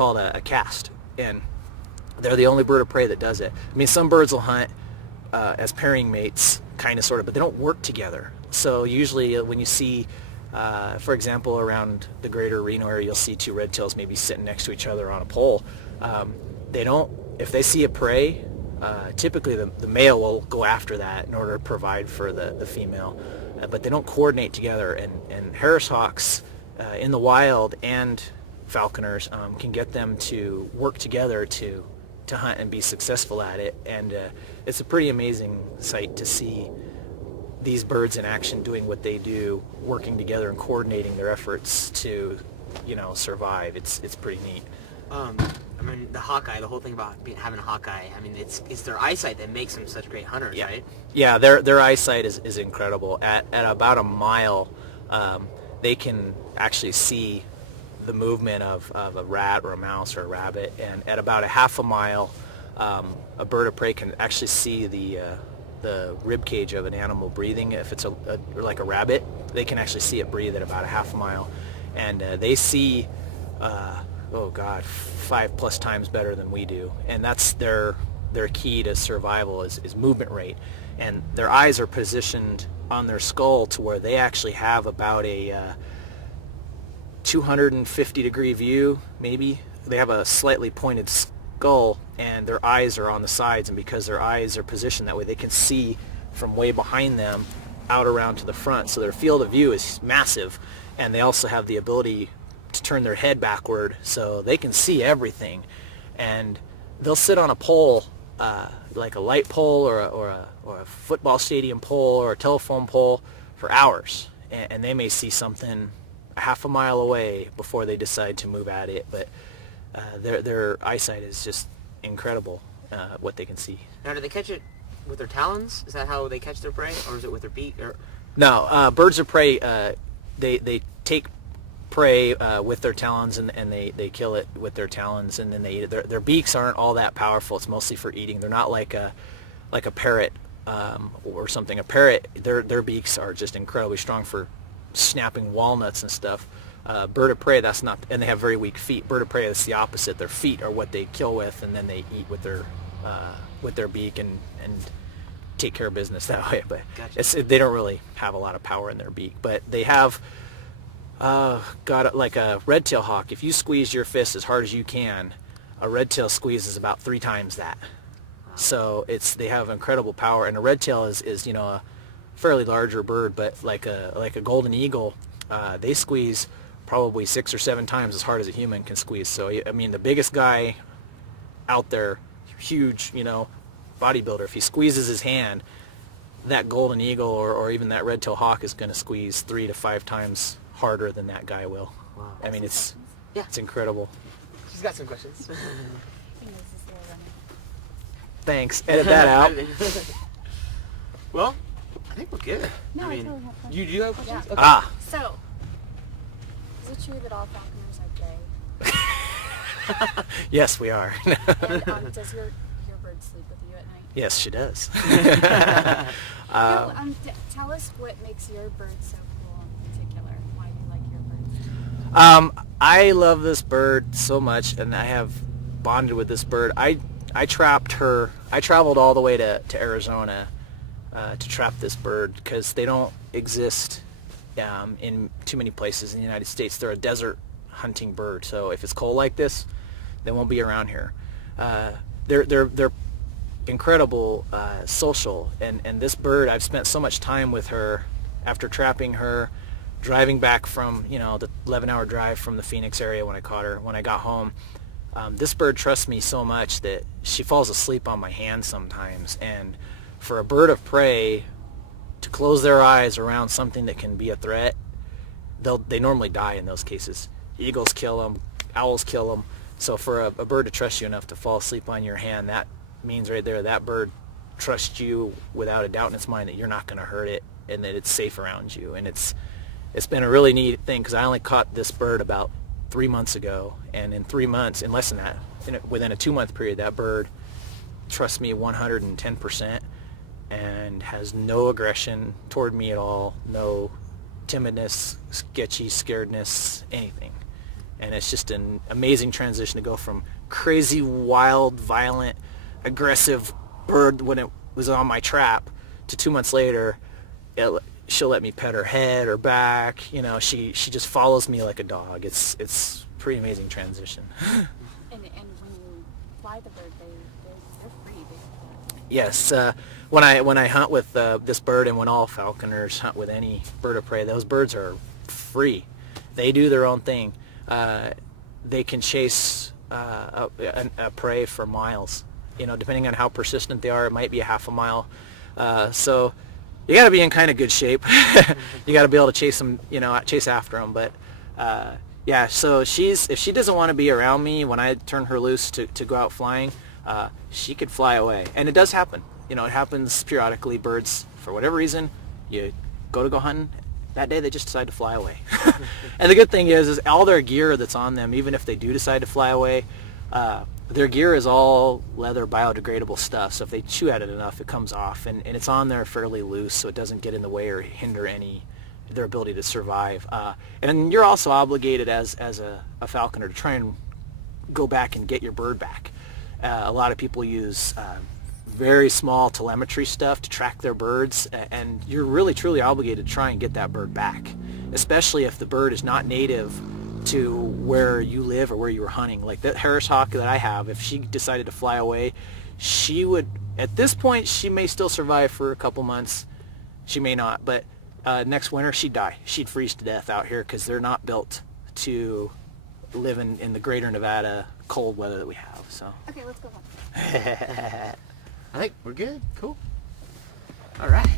called a cast, and they're the only bird of prey that does it. I mean, some birds will hunt as pairing mates, kind of, sort of, but they don't work together. So usually when you see, for example, around the greater Reno area, you'll see two red-tails maybe sitting next to each other on a pole. They don't, if they see a prey, typically the male will go after that in order to provide for the female, but they don't coordinate together. And Harris hawks in the wild and falconers can get them to work together to hunt and be successful at it. And it's a pretty amazing sight to see these birds in action doing what they do, working together and coordinating their efforts to, survive. It's pretty neat. I mean, the hawkeye, the whole thing about having a hawkeye, I mean, it's their eyesight that makes them such great hunters, Yeah. right? Yeah, their eyesight is incredible. At about a mile, they can actually see the movement of a rat or a mouse or a rabbit, and at about a half a mile, a bird of prey can actually see the rib cage of an animal breathing. If it's like a rabbit, they can actually see it breathe at about a half a mile, and they see 5+ times better than we do, and that's their key to survival is movement rate. And their eyes are positioned on their skull to where they actually have about a 250 degree view, maybe. They have a slightly pointed skull, and their eyes are on the sides, and because their eyes are positioned that way, they can see from way behind them out around to the front. So their field of view is massive, and they also have the ability to turn their head backward so they can see everything. And they'll sit on a pole, like a light pole or a football stadium pole or a telephone pole, for hours, and they may see something a half a mile away before they decide to move at it. But their eyesight is just incredible, what they can see. Now, do they catch it with their talons? Is that how they catch their prey, or is it with their beak? Or No, birds of prey, they take prey with their talons, and they kill it with their talons, and then they eat it. Their beaks aren't all that powerful. It's mostly for eating. They're not like a parrot or something. A parrot, their beaks are just incredibly strong for snapping walnuts and stuff. Bird of prey, that's not, and they have very weak feet. Bird of prey, that's the opposite. Their feet are what they kill with, and then they eat with their beak and take care of business that way. But Gotcha. they don't really have a lot of power in their beak. But they have got it like a red-tailed hawk. If you squeeze your fist as hard as you can, a red-tail squeezes about 3 times that. Wow. So they have incredible power. And a red-tail is a fairly larger bird, but like a golden eagle, they squeeze probably 6 or 7 times as hard as a human can squeeze. So I mean, the biggest guy out there, huge, bodybuilder, if he squeezes his hand, that golden eagle or even that red-tailed hawk is going to squeeze 3 to 5 times harder than that guy will. Wow. I mean, it's Yeah. it's incredible. She's got some questions. I think this is a little running. Thanks. Edit that out. Well, I think we're good. No, I mean, totally have fun. you do have questions? Yeah. Okay. Ah. So, is it true that all falconers are gay? Yes, we are. And does your bird sleep with you at night? Yes, she does. Tell us what makes your bird so cool in particular. Why you like your bird? I love this bird so much, and I have bonded with this bird. I trapped her. I traveled all the way to Arizona to trap this bird because they don't exist in too many places in the United States. They're a desert hunting bird, so if it's cold like this, they won't be around here. They're incredible social, and this bird, I've spent so much time with her after trapping her, driving back from the 11-hour drive from the Phoenix area when I caught her. When I got home, this bird trusts me so much that she falls asleep on my hand sometimes. And for a bird of prey to close their eyes around something that can be a threat, they normally die in those cases. Eagles kill them, owls kill them. So for a bird to trust you enough to fall asleep on your hand, that means right there that bird trusts you without a doubt in its mind that you're not going to hurt it and that it's safe around you. And it's been a really neat thing because I only caught this bird about 3 months ago, and in 3 months, in less than that, within a 2-month period, that bird trusts me 110% and has no aggression toward me at all, no timidness, sketchy, scaredness, anything. And it's just an amazing transition to go from crazy, wild, violent, aggressive bird when it was on my trap to 2 months later, she'll let me pet her head or back. You know, she just follows me like a dog. It's a pretty amazing transition. And when you fly the bird, they're free. Basically. Yes, when I hunt with this bird, and when all falconers hunt with any bird of prey, those birds are free. They do their own thing. They can chase a prey for miles. You know, depending on how persistent they are, it might be a half a mile. So you got to be in kind of good shape. You got to be able to chase them, you know, chase after them. But yeah, so if she doesn't want to be around me when I turn her loose to go out flying, she could fly away. And it does happen. You know, it happens periodically. Birds, for whatever reason, you go hunting. That day they just decide to fly away. And the good thing is all their gear that's on them, even if they do decide to fly away, their gear is all leather biodegradable stuff. So if they chew at it enough, it comes off, and it's on there fairly loose, so it doesn't get in the way or hinder their ability to survive. And you're also obligated as a falconer to try and go back and get your bird back. A lot of people use very small telemetry stuff to track their birds, and you're really truly obligated to try and get that bird back, especially if the bird is not native to where you live or where you were hunting. Like that Harris hawk that I have, if she decided to fly away, she would, at this point, she may still survive for a couple months, she may not, but next winter she'd die. She'd freeze to death out here because they're not built to live in the greater Nevada cold weather that we have. So Okay, let's go home. I think we're good. Cool. All right.